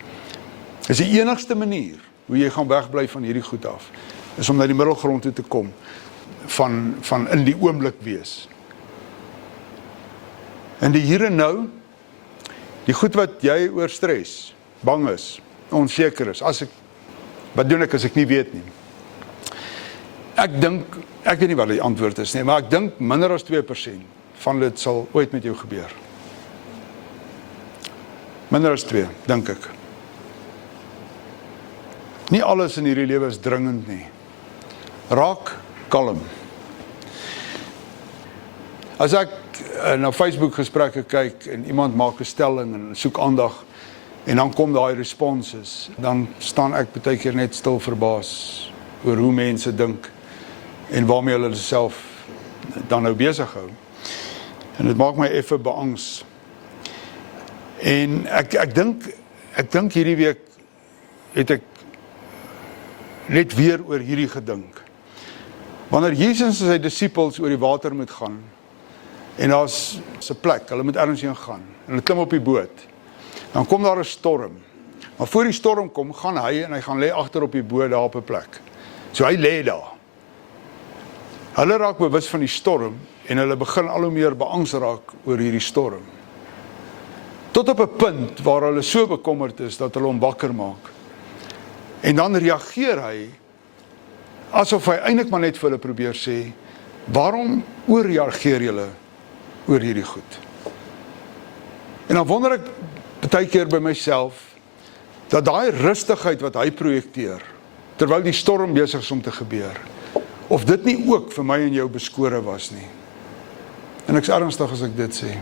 Dis die enigste manier hoe jy gaan wegbly van hierdie goed af, is om na die middelgrond toe te kom van in die oomblik wees. En die hier en nou, die goed wat jy oor stres, bang is, onseker is, wat doen ek as ek nie weet nie? Ek weet nie wat die antwoord is nie, maar ek dink minder as 2% van dit sal ooit met jou gebeur. Minder as 2, dink ek. Nie alles in hierdie lewe is dringend nie. Raak kalm. As ek na Facebook gesprekke kyk en iemand maak 'n stelling en soek aandag en dan kom daai responses, dan staan ek baie keer net stil verbaas oor hoe mense dink en waarmee hulle self dan nou besig hou. En dit maak my effe beangs. En ek dink hierdie week het ek net weer oor hierdie gedink. Wanneer Jesus en sy disippels oor die water moet gaan, en daar's 'n plek, hulle moet ergens heen gaan, en hulle klim op die boot, dan kom daar 'n storm. Maar voor die storm kom, gaan hy en hy gaan lê agter op die boot daar op 'n plek. So hy lê daar. Hulle raak bewus van die storm, en hulle begin al hoe meer beangs raak oor hierdie storm. Tot op 'n punt waar hulle so bekommerd is, dat hulle hom wakker maak. En dan reageer hy, asof hy eintlik maar net vir hulle probeer sê, waarom oorreageer julle oor hierdie goed? En dan wonder ek baie keer by myself, dat daai rustigheid wat hy projekteer, terwyl die storm besig is om te gebeur, of dit nie ook vir my en jou beskore was nie. En ek's ernstig as ek dit sê.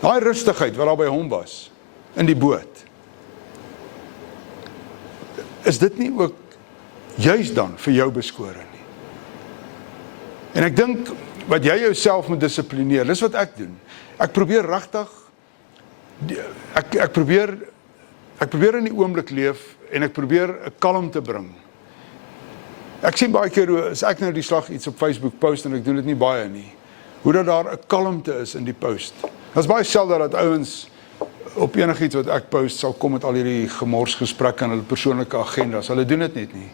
Daai rustigheid wat daar by hom was, in die boot, is dit nie ook juis dan vir jou beskore nie? En ek dink, wat jy jouself moet dissiplineer, dis wat ek doen. Ek probeer regtig, ek probeer in die oomblik leef, en ek probeer 'n kalm te bring. Ek sien baie keer, as ek nou die slag iets op Facebook post, en ek doen dit nie baie nie, hoe dat daar 'n kalmte is in die post. Dit is baie selde dat ouens op enigiets wat ek post sal kom met al hierdie gemorsgesprekke en hulle persoonlike agendas. Hulle doen dit net nie.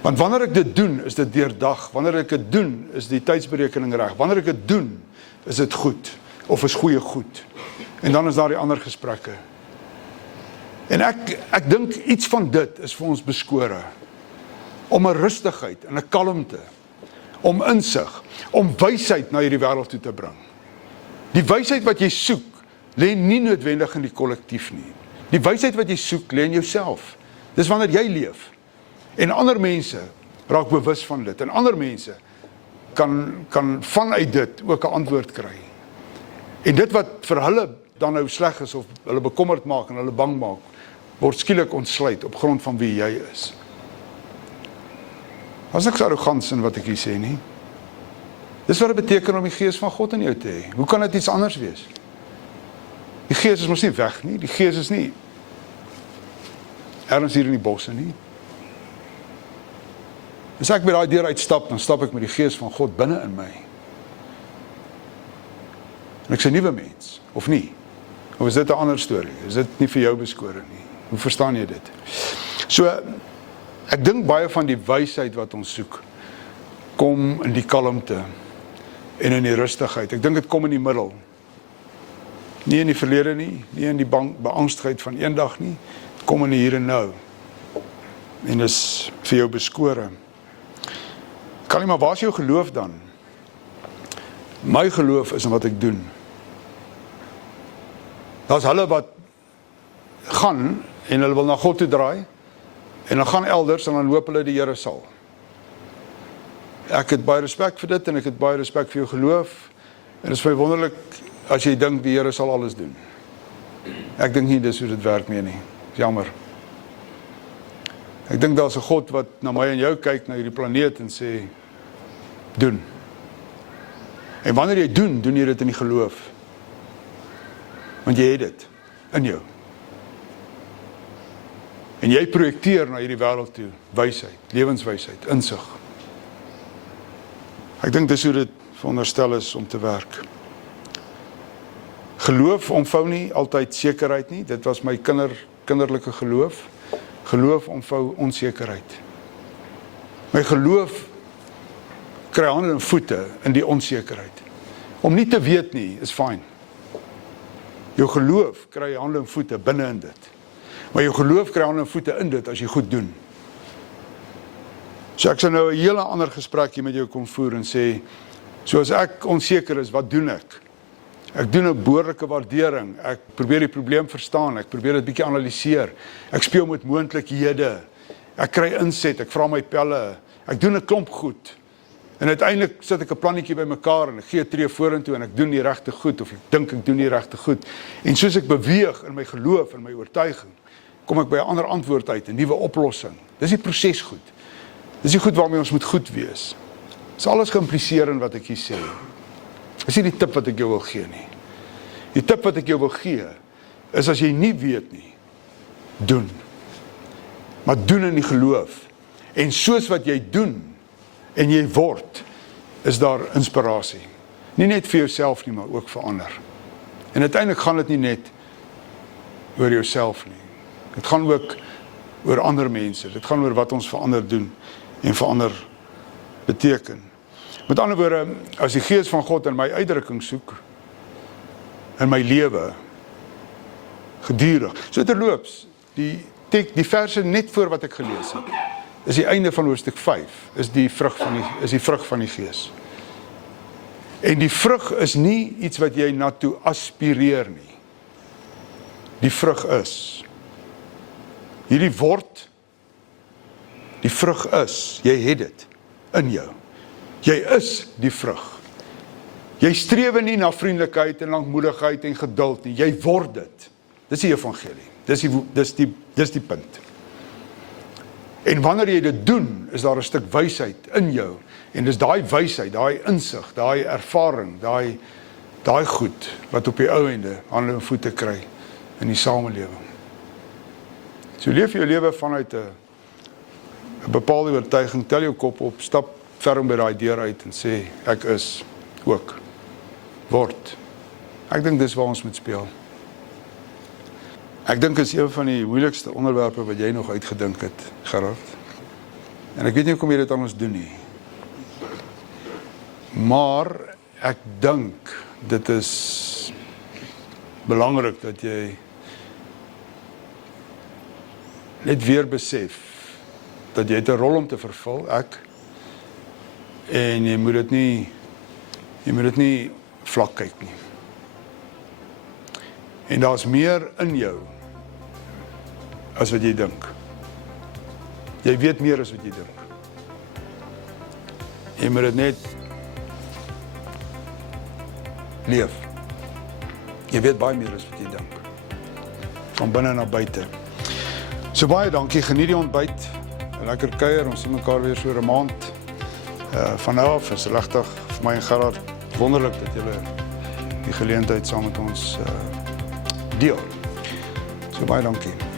Want wanneer ek dit doen, is dit deurdag. Wanneer ek dit doen, is die tydsberekening reg. Wanneer ek dit doen, is dit goed of is goeie goed. En dan is daar die ander gesprekke. En ek dink iets van dit is vir ons beskore. Om 'n rustigheid en 'n kalmte, om insig, om wysheid na hierdie wêreld toe te bring. Die wysheid wat jy soek, lê nie noodwendig in die kollektief nie. Die wysheid wat jy soek, lê in jouself. Dis wanneer jy leef. En ander mense raak bewus van dit. En ander mense kan vanuit dit ook 'n antwoord kry. En dit wat vir hulle dan nou sleg is of hulle bekommerd maak en hulle bang maak, word skielik ontsluit op grond van wie jy is. As niks arrogans in wat ek hier sê nie. Dis wat dit beteken om die Gees van God in jou te hê. Hoe kan dit iets anders wees? Die Gees is mos nie weg nie. Die Gees is nie ergens hier in die bosse nie. As ek by daai deur uitstap, dan stap ek met die Gees van God binne in my. En ek is 'n nuwe mens, of nie? Of is dit 'n ander storie? Is dit nie vir jou beskore nie? Hoe verstaan jy dit? So, ek dink baie van die wysheid wat ons soek, kom in die kalmte en in die rustigheid. Ek dink dit kom in die middel. Nie in die verlede nie, nie in die beangstigheid van eendag nie. Dit kom in die hier en nou. En dis vir jou beskore. Kan jy maar, waar is jou geloof dan? My geloof is in wat ek doen. Daar's hulle wat gaan en hulle wil na God toe draai en dan gaan elders en dan hoop hulle die Here sal. Ek het baie respek vir dit en ek het baie respek vir jou geloof en dit is vir my wonderlik as jy dink die Here sal alles doen. Ek dink nie dis hoe dit werk meer nie. Jammer. Ek dink daar's 'n God wat na my en jou kyk, na hierdie planeet en sê, doen. En wanneer jy doen jy dit in die geloof. Want jy het dit in jou. En jy projekteer na hierdie wêreld toe wysheid, lewenswysheid, insig. Ek dink dis hoe dit veronderstel is om te werk. Geloof omvou nie altyd sekerheid nie. Dit was my kinderlike geloof. Geloof omvou onsekerheid. My geloof kry hande en voete in die onsekerheid. Om nie te weet nie is fyn. Jou geloof kry hande en voete binne in dit. Maar jou geloof kry hande en voete in dit as jy goed doen. So ek sal nou 'n hele ander gesprekkie met jou kom voer en sê, soos ek onseker is, wat doen ek? Ek doen 'n behoorlike waardering. Ek probeer die probleem verstaan. Ek probeer dit bietjie analiseer. Ek speel met moontlikhede. Ek kry inset. Ek vra my pelle. Ek doen 'n klomp goed. En uiteindelik sit ek 'n plannetjie bymekaar en ek gee 'n tree vorentoe en ek doen die regte goed of ek dink ek doen die regte goed. En soos ek beweeg in my geloof en my oortuiging, kom ek by 'n ander antwoord uit, 'n nuwe oplossing. Dis die proses goed. Dis die goed waarmee ons moet goed wees. Dis alles geïmpliseer in wat ek hier sê. Dis nie die tip wat ek jou wil gee nie. Die tip wat ek jou wil gee is as jy nie weet nie, doen. Maar doen in die geloof. En soos wat jy doen en jy word, is daar inspirasie. Nie net vir jouself nie, maar ook vir ander. En uiteindelik gaan dit nie net oor jouself nie. Dit gaan ook oor ander mense. Dit gaan oor wat ons vir ander doen en vir ander beteken. Met ander woorde, as die Gees van God in my uitdrukking soek, in my lewe, gedurig, so terloops, die verse net voor wat ek gelees het, is die einde van hoofstuk 5, is die vrug van die Gees. En die vrug is nie iets wat jy na toe aspireer nie. Die vrug is. Hierdie word, die vrug is, jy het dit in jou. Jy is die vrug. Jy strewe nie na vriendelikheid en lankmoedigheid en geduld nie, jy word dit. Dis die evangelie, dis die punt. En wanneer jy dit doen, is daar 'n stuk wysheid in jou, en dis daai wysheid, daai insig, daai ervaring, daai goed, wat op die ou ende hande en voete kry in die samelewing. So leef jou lewe vanuit 'n bepaalde oortuiging, tel jou kop op, stap ferm by daai deur uit en sê, ek is ook, word. Ek dink dis waar ons moet speel. Ek dink is een van die moeilikste onderwerpe wat jy nog uitgedink het, Gerard. En ek weet nie hoekom jy dit aan ons doen nie. Maar ek dink dit is belangrik dat jy net weer besef dat jy het 'n rol om te vervul, ek, en jy moet dit nie vlak kyk nie. En daar's meer in jou as wat jy dink. Jy weet meer as wat jy dink. Jy moet dit net leef. Jy weet baie meer as wat jy dink. Van binne na buite. So baie dankie, geniet die ontbyt. 'n Lekker kuier, ons sien mekaar weer so 'n maand. Van nou af is regtig vir my en Gerard wonderlik dat julle die geleentheid saam met ons deel. So baie dankie.